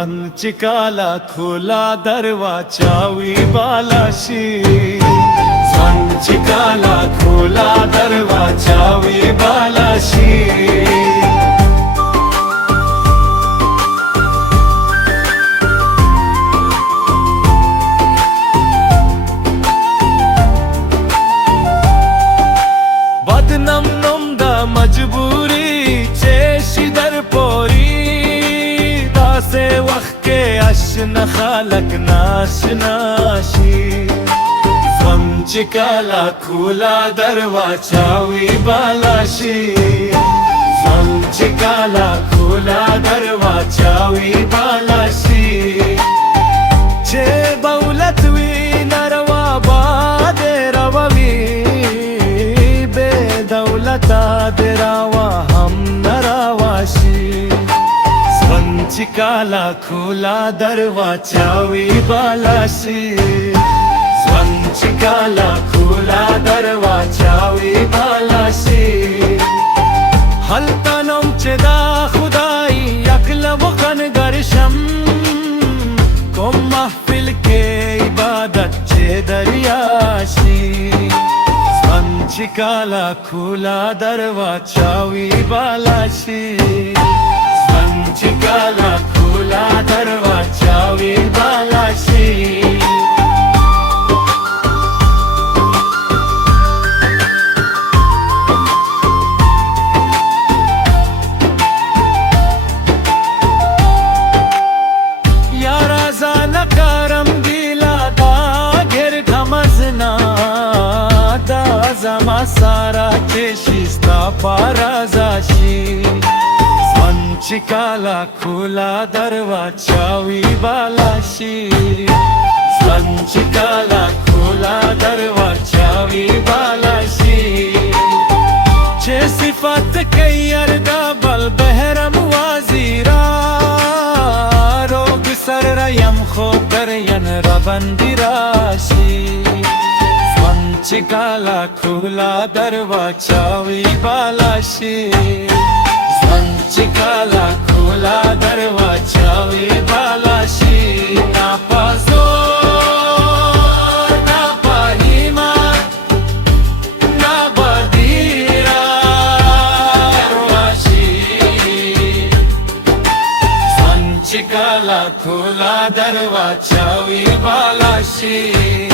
चिकाला खुला दरवाजावी बालाशी चिकाला खुला दरवाजावी बालाशी बदनम नमदा मजबूरी चेशी दर पोरी दासे वक्त के अशन खालक नाशनाशी चिकाला खुला दरवाजावी बालाशी चिकाला खुला दरवाजावी बालाशी चे बौलतवी नरवा बादे रववी बेदौलता देरावा हम नरावाशी चिकाला खुला दरवाजावी बालाशी चिकाला खुला दरवाजावी बालाशी हलता नमचेदा खुदाई अकल वखन गर्शम को महफिल के इबादत चे दरियाशी चिकाला खुला दरवाजावी बालाशी चिकाला खुला दरवाजावी बालाशी zama sara cheşista parazashi चिकाला खुला दरवाजावी बालाशी चिकाला खुला दरवाजावी बालाशी चे सिफत कैयर डबल बहरम वाजीरा रोग सर रयम खोकर यन रबंदिराशी चिकाला खुला दरवाजावी बालाशी चिकाला खुला दरवाजावी बालाशी ना पाजो ना पाहिमा ना बदीरा दरवाशी चिकाला खुला दरवाजावी बालाशी